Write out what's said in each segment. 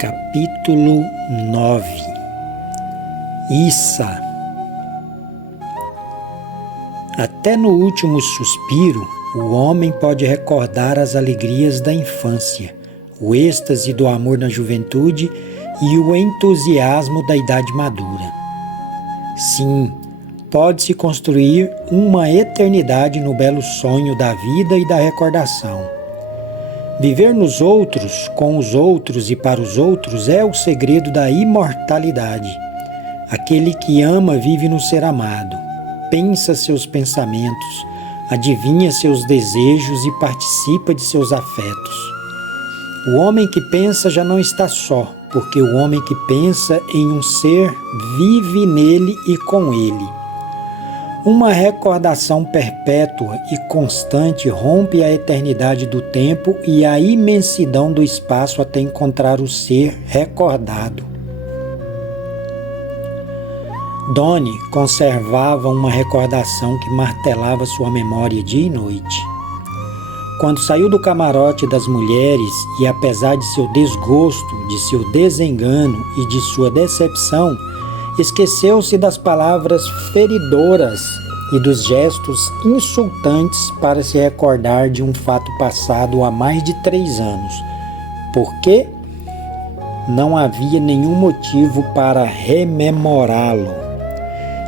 Capítulo 9. Issa. Até no último suspiro, o homem pode recordar as alegrias da infância, o êxtase do amor na juventude e o entusiasmo da idade madura. Sim, pode-se construir uma eternidade no belo sonho da vida e da recordação. Viver nos outros, com os outros e para os outros é o segredo da imortalidade. Aquele que ama vive no ser amado, pensa seus pensamentos, adivinha seus desejos e participa de seus afetos. O homem que pensa já não está só, porque o homem que pensa em um ser vive nele e com ele. Uma recordação perpétua e constante rompe a eternidade do tempo e a imensidão do espaço até encontrar o ser recordado. Donnie conservava uma recordação que martelava sua memória dia e noite. Quando saiu do camarote das mulheres e, apesar de seu desgosto, de seu desengano e de sua decepção, esqueceu-se das palavras feridoras e dos gestos insultantes para se recordar de um fato passado há mais de 3 anos, porque não havia nenhum motivo para rememorá-lo.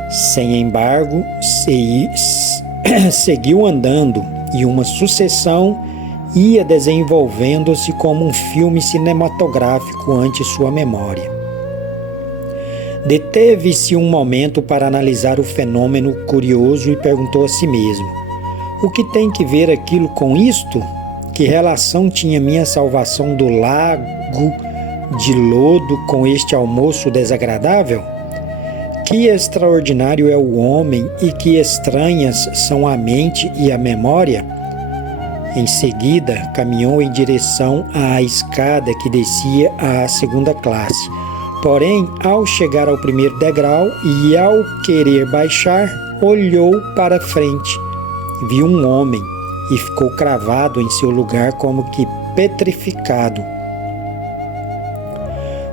Sem embargo, seguiu andando e uma sucessão ia desenvolvendo-se como um filme cinematográfico ante sua memória. Deteve-se um momento para analisar o fenômeno curioso e perguntou a si mesmo: o que tem que ver aquilo com isto? Que relação tinha minha salvação do lago de lodo com este almoço desagradável? Que extraordinário é o homem e que estranhas são a mente e a memória? Em seguida, caminhou em direção à escada que descia à 2ª classe. Porém, ao chegar ao 1º degrau e ao querer baixar, olhou para frente. Viu um homem e ficou cravado em seu lugar como que petrificado.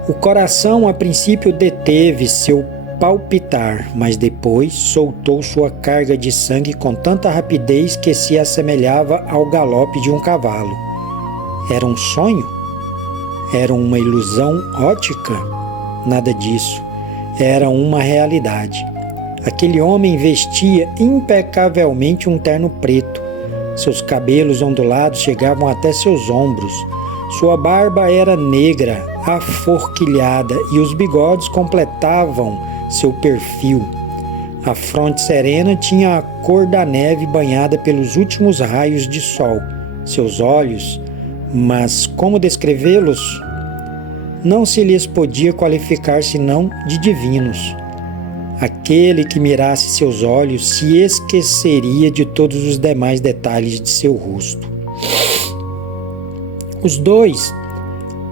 O coração a princípio deteve seu palpitar, mas depois soltou sua carga de sangue com tanta rapidez que se assemelhava ao galope de um cavalo. Era um sonho? Era uma ilusão óptica? Nada disso. Era uma realidade. Aquele homem vestia impecavelmente um terno preto. Seus cabelos ondulados chegavam até seus ombros. Sua barba era negra, aforquilhada, e os bigodes completavam seu perfil. A fronte serena tinha a cor da neve banhada pelos últimos raios de sol. Seus olhos, mas como descrevê-los? Não se lhes podia qualificar senão de divinos. Aquele que mirasse seus olhos se esqueceria de todos os demais detalhes de seu rosto. Os dois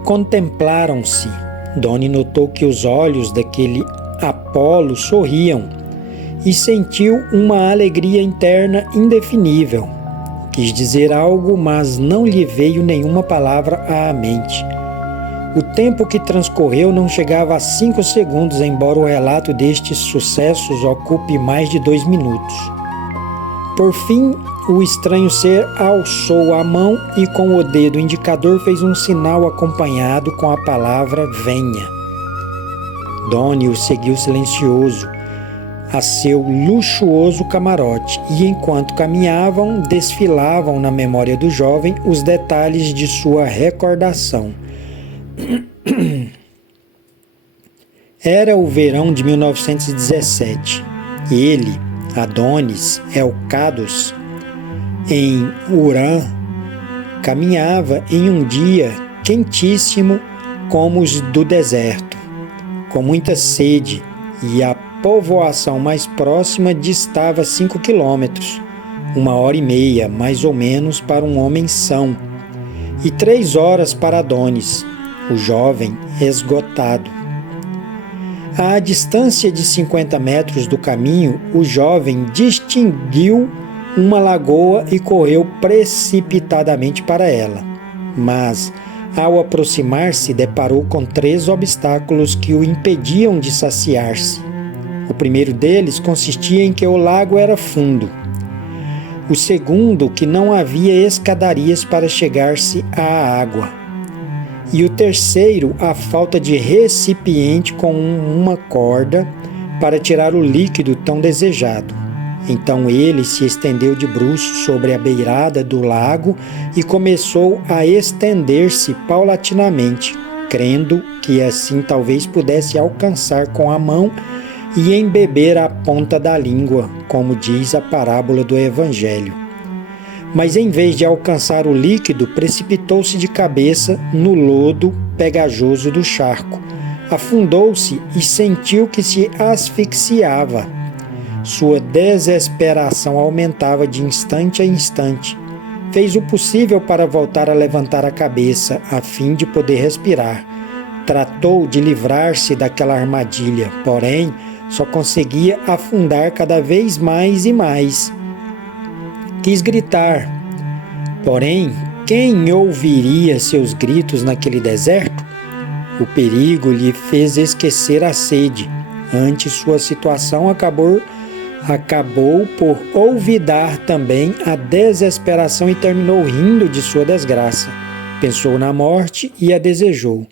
contemplaram-se. Donnie notou que os olhos daquele Apolo sorriam e sentiu uma alegria interna indefinível. Quis dizer algo, mas não lhe veio nenhuma palavra à mente. O tempo que transcorreu não chegava a 5 segundos, embora o relato destes sucessos ocupe mais de 2 minutos. Por fim, o estranho ser alçou a mão e com o dedo indicador fez um sinal acompanhado com a palavra venha. Donnie o seguiu silencioso a seu luxuoso camarote e, enquanto caminhavam, desfilavam na memória do jovem os detalhes de sua recordação. Era o verão de 1917. Ele, Adonis Elcados, em Urã, caminhava em um dia quentíssimo como os do deserto, com muita sede, e a povoação mais próxima distava 5 quilômetros, 1h30 mais ou menos para um homem são, e 3 horas para Adonis, o jovem esgotado. À distância de 50 metros do caminho, o jovem distinguiu uma lagoa e correu precipitadamente para ela. Mas, Ao aproximar-se, deparou com 3 obstáculos que o impediam de saciar-se. O primeiro deles consistia em que o lago era fundo. O segundo, que não havia escadarias para chegar-se à água. E o terceiro, a falta de recipiente com uma corda para tirar o líquido tão desejado. Então ele se estendeu de bruços sobre a beirada do lago e começou a estender-se paulatinamente, crendo que assim talvez pudesse alcançar com a mão e embeber a ponta da língua, como diz a parábola do Evangelho. Mas em vez de alcançar o líquido, precipitou-se de cabeça no lodo pegajoso do charco, afundou-se e sentiu que se asfixiava. Sua desesperação aumentava de instante a instante. Fez o possível para voltar a levantar a cabeça, a fim de poder respirar. Tratou de livrar-se daquela armadilha, porém, só conseguia afundar cada vez mais e mais. Quis gritar, porém, quem ouviria seus gritos naquele deserto? O perigo lhe fez esquecer a sede. Antes, sua situação acabou por olvidar também a desesperação e terminou rindo de sua desgraça. Pensou na morte e a desejou.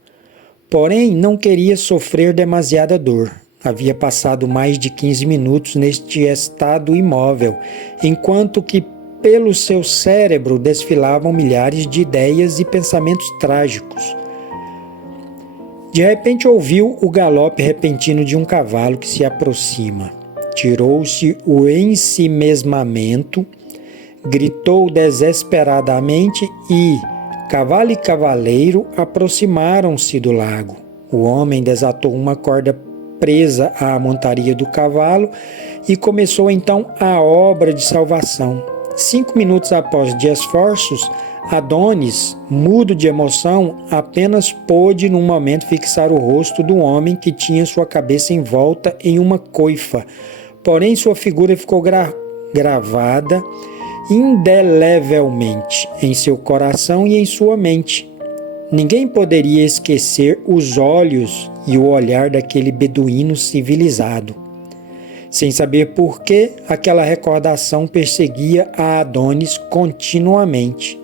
Porém, não queria sofrer demasiada dor. Havia passado mais de 15 minutos neste estado imóvel, enquanto que pelo seu cérebro desfilavam milhares de ideias e pensamentos trágicos. De repente ouviu o galope repentino de um cavalo que se aproxima. Tirou-se o ensimesmamento, gritou desesperadamente e cavalo e cavaleiro aproximaram-se do lago. O homem desatou uma corda presa à montaria do cavalo e começou então a obra de salvação. 5 minutos após de esforços, Adonis, mudo de emoção, apenas pôde num momento fixar o rosto do homem que tinha sua cabeça envolta em uma coifa. Porém, sua figura ficou gravada indelevelmente em seu coração e em sua mente. Ninguém poderia esquecer os olhos e o olhar daquele beduíno civilizado. Sem saber por que, aquela recordação perseguia a Adonis continuamente.